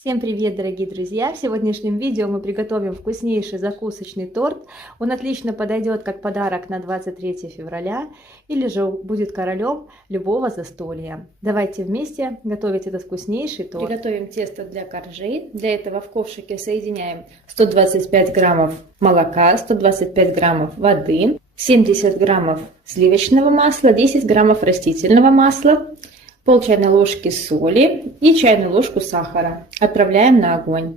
Всем привет, дорогие друзья! В сегодняшнем видео мы приготовим вкуснейший закусочный торт. Он отлично подойдет как подарок на 23 февраля или же будет королем любого застолья. Давайте вместе готовить этот вкуснейший торт. Приготовим тесто для коржей. Для этого в ковшике соединяем 125 граммов молока, 125 граммов воды, 70 граммов сливочного масла, 10 граммов растительного масла, пол чайной ложки соли и чайную ложку сахара. Отправляем на огонь.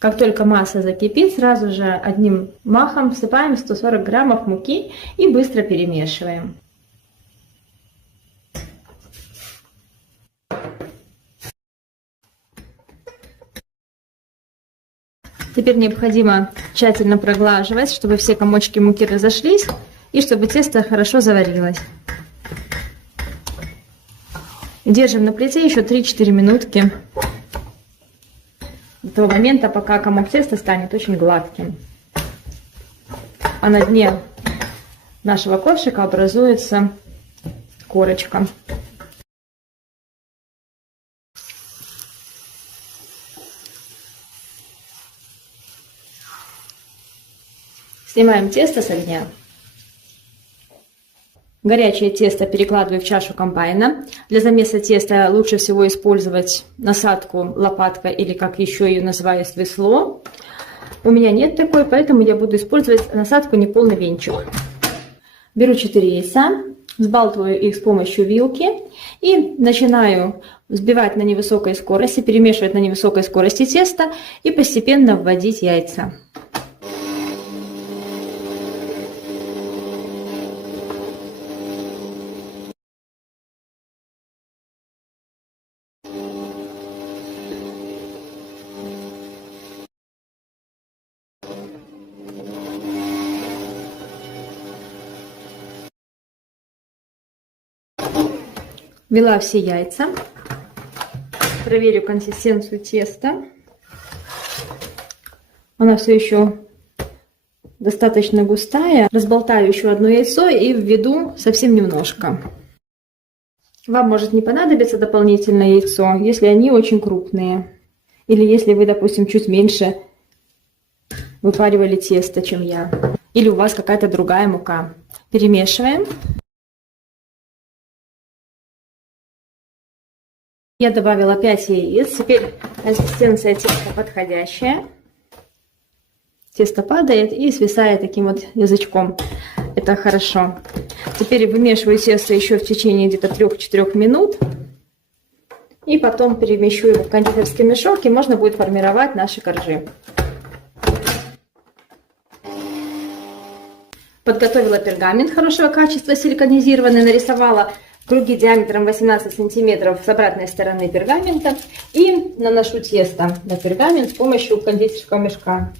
Как только масса закипит, сразу же одним махом всыпаем 140 граммов муки и быстро перемешиваем. Теперь необходимо тщательно проглаживать, чтобы все комочки муки разошлись и чтобы тесто хорошо заварилось. Держим на плите еще 3-4 минутки, до того момента, пока комок теста станет очень гладким. А на дне нашего ковшика образуется корочка. Снимаем тесто с огня. Горячее тесто перекладываю в чашу комбайна. Для замеса теста лучше всего использовать насадку лопатка или, как еще ее называют, весло. У меня нет такой, поэтому я буду использовать насадку неполный венчик. Беру 4 яйца, взбалтываю их с помощью вилки и начинаю взбивать на невысокой скорости, перемешивать на невысокой скорости тесто и постепенно вводить яйца. Ввела все яйца, проверю консистенцию теста. Она все еще достаточно густая. Разболтаю еще одно яйцо и введу совсем немножко. Вам может не понадобиться дополнительное яйцо, если они очень крупные. Или если вы, допустим, чуть меньше выпаривали тесто, чем я. Или у вас какая-то другая мука. Перемешиваем. Я добавила 5 яиц. Теперь консистенция теста подходящая. Тесто падает и свисает таким вот язычком. Это хорошо. Теперь вымешиваю тесто еще в течение где-то 3-4 минут. И потом перемещу его в кондитерский мешок, и можно будет формировать наши коржи. Подготовила пергамент хорошего качества, силиконизированный, нарисовала круги диаметром 18 сантиметров с обратной стороны пергамента и наношу тесто на пергамент с помощью кондитерского мешка.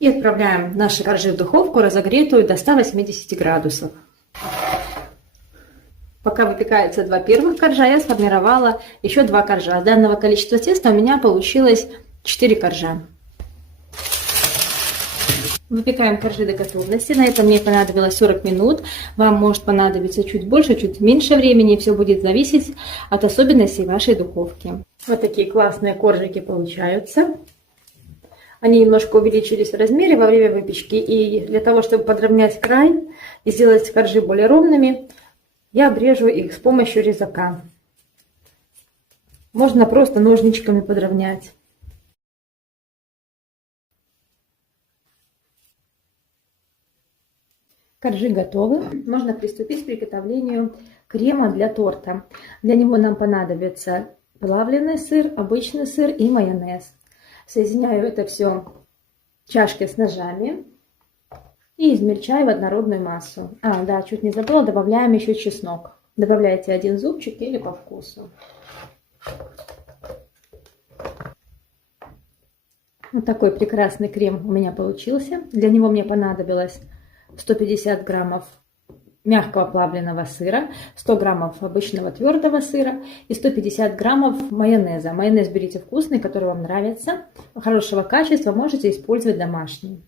И отправляем наши коржи в духовку, разогретую до 180 градусов. Пока выпекаются 2 первых коржа, я сформировала еще 2 коржа. С данного количества теста у меня получилось 4 коржа. Выпекаем коржи до готовности. На это мне понадобилось 40 минут. Вам может понадобиться чуть больше, чуть меньше времени. Все будет зависеть от особенностей вашей духовки. Вот такие классные коржики получаются. Они немножко увеличились в размере во время выпечки. И для того, чтобы подровнять край и сделать коржи более ровными, я обрежу их с помощью резака. Можно просто ножничками подровнять. Коржи готовы. Можно приступить к приготовлению крема для торта. Для него нам понадобится плавленый сыр, обычный сыр и майонез. Соединяю это все в чашке с ножами и измельчаю в однородную массу. Да, чуть не забыла, добавляем еще чеснок. Добавляйте 1 зубчик или по вкусу. Вот такой прекрасный крем у меня получился. Для него мне понадобилось 150 граммов мягкого плавленного сыра, 100 граммов обычного твердого сыра и 150 граммов майонеза. Майонез берите вкусный, который вам нравится, хорошего качества, можете использовать домашний.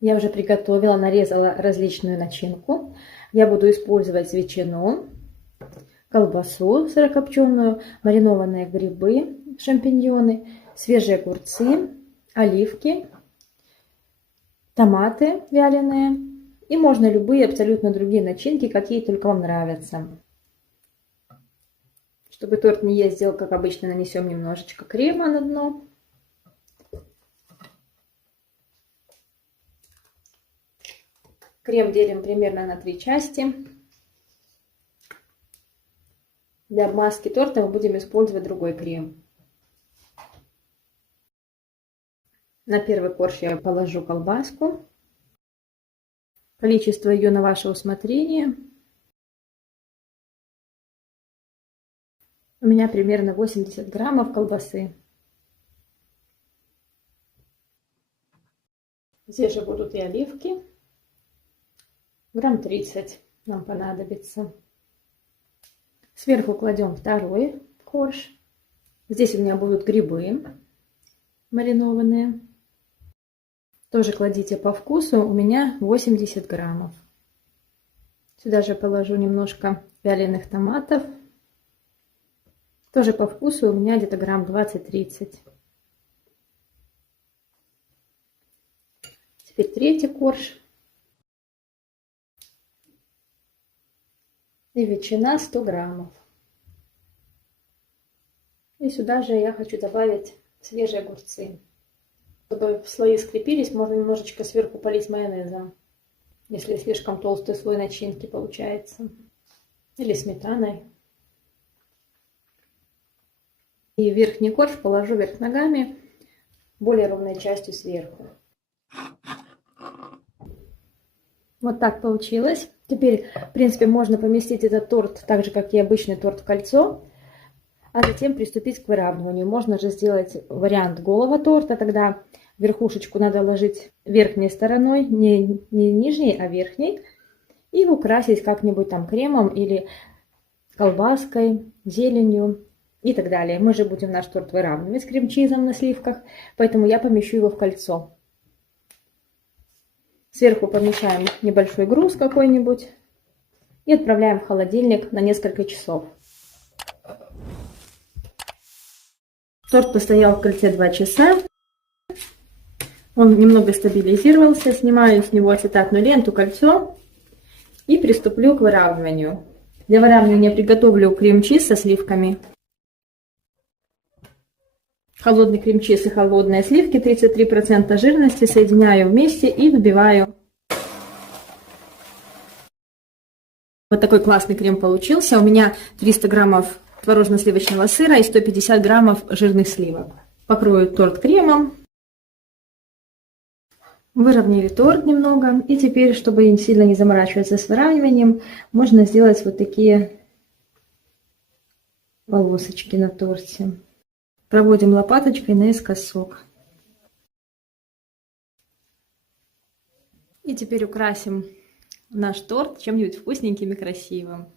Я уже приготовила, нарезала различную начинку. Я буду использовать ветчину, колбасу сырокопченую, маринованные грибы, шампиньоны, свежие огурцы, оливки, томаты вяленые. И можно любые абсолютно другие начинки, какие только вам нравятся. Чтобы торт не есть, сделал, как обычно, нанесем немножечко крема на дно. Крем делим примерно на 3 части. Для обмазки торта мы будем использовать другой крем. На первый корж я положу колбаску. Количество ее на ваше усмотрение. У меня примерно 80 граммов колбасы. Здесь же будут и оливки. Грамм 30 нам понадобится. Сверху кладем второй корж. Здесь у меня будут грибы маринованные. Тоже кладите по вкусу. У меня 80 граммов. Сюда же положу немножко вяленых томатов. Тоже по вкусу у меня где-то грамм 20-30. Теперь третий корж. И ветчина 100 граммов. И сюда же я хочу добавить свежие огурцы. Чтобы слои скрепились, можно немножечко сверху полить майонезом, если слишком толстый слой начинки получается. Или сметаной. И верхний корж положу вверх ногами, более ровной частью сверху. Вот так получилось. Теперь, в принципе, можно поместить этот торт так же, как и обычный торт, в кольцо, а затем приступить к выравниванию. Можно же сделать вариант голого торта, тогда верхушечку надо ложить верхней стороной, не нижней, а верхней, и украсить как-нибудь там кремом или колбаской, зеленью и так далее. Мы же будем наш торт выравнивать с крем-чизом на сливках, поэтому я помещу его в кольцо. Сверху помещаем небольшой груз какой-нибудь и отправляем в холодильник на несколько часов. Торт постоял в кольце 2 часа. Он немного стабилизировался. Снимаю с него ацетатную ленту, кольцо и приступлю к выравниванию. Для выравнивания приготовлю крем-чиз со сливками. Холодный крем-чиз и холодные сливки 33% жирности соединяю вместе и взбиваю. Вот такой классный крем получился. У меня 300 граммов творожно-сливочного сыра и 150 граммов жирных сливок. Покрою торт кремом. Выровняли торт немного. И теперь, чтобы сильно не заморачиваться с выравниванием, можно сделать вот такие полосочки на торте. Проводим лопаточкой наискосок. И теперь украсим наш торт чем-нибудь вкусненьким и красивым.